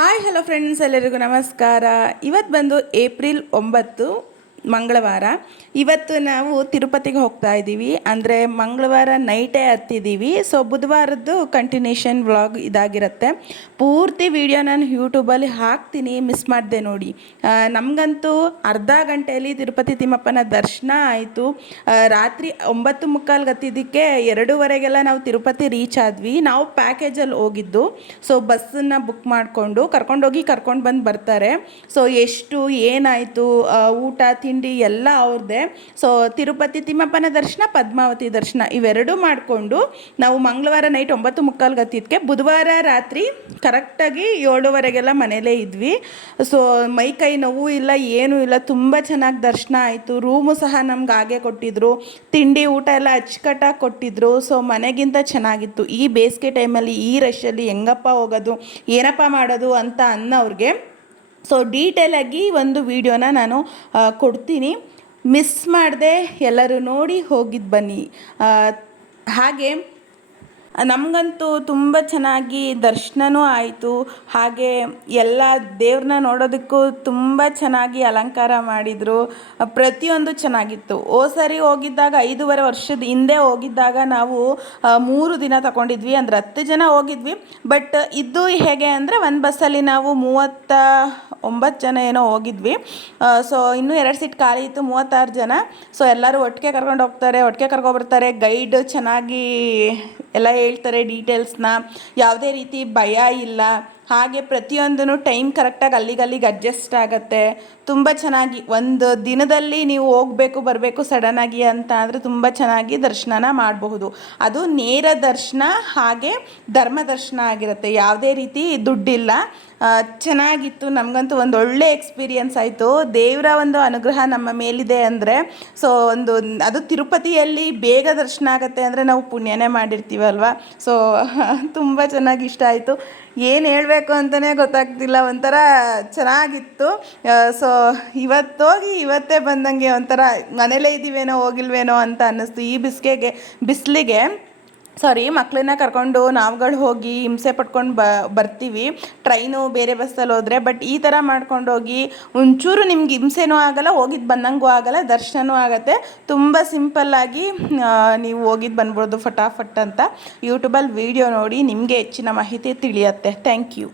Hi hello friends, ಎಲ್ಲರಿಗೂ ನಮಸ್ಕಾರ. ಇವತ್ತು ಬಂದು ಏಪ್ರಿಲ್ 9 ಮಂಗಳವಾರ. ಇವತ್ತು ನಾವು ತಿರುಪತಿಗೆ ಹೋಗ್ತಾ ಇದ್ದೀವಿ. ಅಂದರೆ ಮಂಗಳವಾರ ನೈಟೇ ಹತ್ತಿದ್ದೀವಿ. ಸೊ ಬುಧವಾರದ್ದು ಕಂಟಿನ್ಯೂಷನ್ ವ್ಲಾಗ್ ಇದಾಗಿರುತ್ತೆ. ಪೂರ್ತಿ ವಿಡಿಯೋ ನಾನು ಯೂಟ್ಯೂಬಲ್ಲಿ ಹಾಕ್ತೀನಿ, ಮಿಸ್ ಮಾಡಿದೆ ನೋಡಿ. ನಮಗಂತೂ ಅರ್ಧ ಗಂಟೆಯಲ್ಲಿ ತಿರುಪತಿ ತಿಮ್ಮಪ್ಪನ ದರ್ಶನ ಆಯಿತು. ರಾತ್ರಿ 9:45 ಹತ್ತಿದ್ದಕ್ಕೆ 2:15 ನಾವು ತಿರುಪತಿ ರೀಚ್ ಆದ್ವಿ. ನಾವು ಪ್ಯಾಕೇಜಲ್ಲಿ ಹೋಗಿದ್ದು. ಸೊ ಬಸ್ಸನ್ನು ಬುಕ್ ಮಾಡಿಕೊಂಡು ಕರ್ಕೊಂಡೋಗಿ ಕರ್ಕೊಂಡು ಬಂದು ಬರ್ತಾರೆ. ಸೊ ಎಷ್ಟು ಏನಾಯಿತು, ಊಟ ತಿಂಡಿ ಎಲ್ಲ ಅವ್ರದ್ದೇ. ಸೊ ತಿರುಪತಿ ತಿಮ್ಮಪ್ಪನ ದರ್ಶನ, ಪದ್ಮಾವತಿ ದರ್ಶನ ಇವೆರಡೂ ಮಾಡಿಕೊಂಡು ನಾವು ಮಂಗಳವಾರ ನೈಟ್ 9:45 ಹತ್ತಿದ್ದಕ್ಕೆ ಬುಧವಾರ ರಾತ್ರಿ ಕರೆಕ್ಟಾಗಿ 7:15 ಮನೇಲೇ ಇದ್ವಿ. ಸೊ ಮೈ ಕೈ ನೋವು ಇಲ್ಲ, ಏನೂ ಇಲ್ಲ, ತುಂಬ ಚೆನ್ನಾಗಿ ದರ್ಶನ ಆಯಿತು. ರೂಮು ಸಹ ನಮ್ಗೆ ಹಾಗೆ ಕೊಟ್ಟಿದ್ದರು, ತಿಂಡಿ ಊಟ ಎಲ್ಲ ಅಚ್ಚುಕಟ್ಟಾಗಿ ಕೊಟ್ಟಿದ್ದರು. ಸೊ ಮನೆಗಿಂತ ಚೆನ್ನಾಗಿತ್ತು. ಈ ಬೇಸಿಗೆ ಟೈಮಲ್ಲಿ ಈ ರಶಲ್ಲಿ ಹೆಂಗಪ್ಪ ಹೋಗೋದು, ಏನಪ್ಪ ಮಾಡೋದು ಅಂತ ಅನ್ನೋರಿಗೆ ಸೊ ಡೀಟೇಲಾಗಿ ಒಂದು ವಿಡಿಯೋನ ನಾನು ಕೊಡ್ತೀನಿ. ಮಿಸ್ ಮಾಡದೆ ಎಲ್ಲರೂ ನೋಡಿ ಹೋಗಿದ್ದು ಬನ್ನಿ. ಹಾಗೆ ನಮಗಂತೂ ತುಂಬ ಚೆನ್ನಾಗಿ ದರ್ಶನವೂ ಆಯಿತು. ಹಾಗೆ ಎಲ್ಲ ದೇವ್ರನ್ನ ನೋಡೋದಕ್ಕೂ ತುಂಬ ಚೆನ್ನಾಗಿ ಅಲಂಕಾರ ಮಾಡಿದರು. ಪ್ರತಿಯೊಂದು ಚೆನ್ನಾಗಿತ್ತು. ಸರಿ ಹೋಗಿದ್ದಾಗ 5.5 ವರ್ಷದ ಹಿಂದೆ ಹೋಗಿದ್ದಾಗ ನಾವು 3 ದಿನ ತಗೊಂಡಿದ್ವಿ. ಅಂದರೆ 10 ಜನ ಹೋಗಿದ್ವಿ. ಬಟ್ ಇದು ಹೇಗೆ ಅಂದರೆ ಒಂದು ಬಸ್ಸಲ್ಲಿ ನಾವು 39 ಜನ ಏನೋ ಹೋಗಿದ್ವಿ. ಸೊ ಇನ್ನೂ 2 ಸೀಟ್ ಖಾಲಿ ಇತ್ತು, 36 ಜನ. ಸೊ ಎಲ್ಲರೂ ಒಟ್ಟಿಗೆ ಕರ್ಕೊಂಡು ಹೋಗ್ತಾರೆ, ಒಟ್ಟಿಗೆ ಕರ್ಕೊಬರ್ತಾರೆ. ಗೈಡ್ ಚೆನ್ನಾಗಿ ಎಲ್ಲ ಹೇಳ್ತಾರೆ ಡೀಟೇಲ್ಸ್ನ. ಯಾವುದೇ ರೀತಿ ಭಯ ಇಲ್ಲ. ಹಾಗೆ ಪ್ರತಿಯೊಂದೂ ಟೈಮ್ ಕರೆಕ್ಟಾಗಿ ಅಲ್ಲಿಗೆ ಅಡ್ಜಸ್ಟ್ ಆಗುತ್ತೆ. ತುಂಬ ಚೆನ್ನಾಗಿ ಒಂದು ದಿನದಲ್ಲಿ ನೀವು ಹೋಗಬೇಕು ಬರಬೇಕು ಸಡನ್ನಾಗಿ ಅಂತ ಅಂದರೆ ತುಂಬ ಚೆನ್ನಾಗಿ ದರ್ಶನನ ಮಾಡಬಹುದು. ಅದು ನೇರ ದರ್ಶನ, ಹಾಗೆ ಧರ್ಮ ದರ್ಶನ ಆಗಿರುತ್ತೆ. ಯಾವುದೇ ರೀತಿ ದುಡ್ಡಿಲ್ಲ. ಚೆನ್ನಾಗಿತ್ತು. ನಮಗಂತೂ ಒಂದು ಒಳ್ಳೆ ಎಕ್ಸ್ಪೀರಿಯನ್ಸ್ ಆಯಿತು. ದೇವರ ಒಂದು ಅನುಗ್ರಹ ನಮ್ಮ ಮೇಲಿದೆ ಅಂದರೆ ಸೊ ಅದು ತಿರುಪತಿಯಲ್ಲಿ ಬೇಗ ದರ್ಶನ ಆಗುತ್ತೆ ಅಂದರೆ ನಾವು ಪುಣ್ಯನೇ ಮಾಡಿರ್ತೀವಲ್ವ. ಸೊ ತುಂಬ ಚೆನ್ನಾಗಿ ಇಷ್ಟ ಆಯಿತು. ಏನು ಹೇಳಬೇಕು ಅಂತಲೇ ಗೊತ್ತಾಗ್ತಿಲ್ಲ, ಒಂಥರ ಚೆನ್ನಾಗಿತ್ತು. ಸೊ ಇವತ್ತೋಗಿ ಇವತ್ತೇ ಬಂದಂಗೆ ಒಂಥರ ಮನೇಲೇ ಇದ್ದೀವೇನೋ ಹೋಗಿಲ್ವೇನೋ ಅಂತ ಅನ್ನಿಸ್ತು. ಈ ಬಿಸಿಲಿಗೆ ಮಕ್ಕಳನ್ನ ಕರ್ಕೊಂಡು ನಾವುಗಳು ಹೋಗಿ ಹಿಂಸೆ ಪಟ್ಕೊಂಡು ಬರ್ತೀವಿ ಟ್ರೈನು ಬೇರೆ ಬಸ್ಸಲ್ಲಿ ಹೋದರೆ. ಬಟ್ ಈ ಥರ ಮಾಡ್ಕೊಂಡು ಹೋಗಿ ಒಂಚೂರು ನಿಮ್ಗೆ ಹಿಂಸೆನೂ ಆಗಲ್ಲ, ಹೋಗಿದ್ದು ಬಂದಂಗೂ ಆಗಲ್ಲ, ದರ್ಶನವೂ ಆಗುತ್ತೆ. ತುಂಬ ಸಿಂಪಲ್ಲಾಗಿ ನೀವು ಹೋಗಿದ್ದು ಬಂದ್ಬೋದು ಫಟಾಫಟ್ ಅಂತ. ಯೂಟ್ಯೂಬಲ್ಲಿ ವಿಡಿಯೋ ನೋಡಿ ನಿಮಗೆ ಹೆಚ್ಚಿನ ಮಾಹಿತಿ ತಿಳಿಯುತ್ತೆ. Thank you.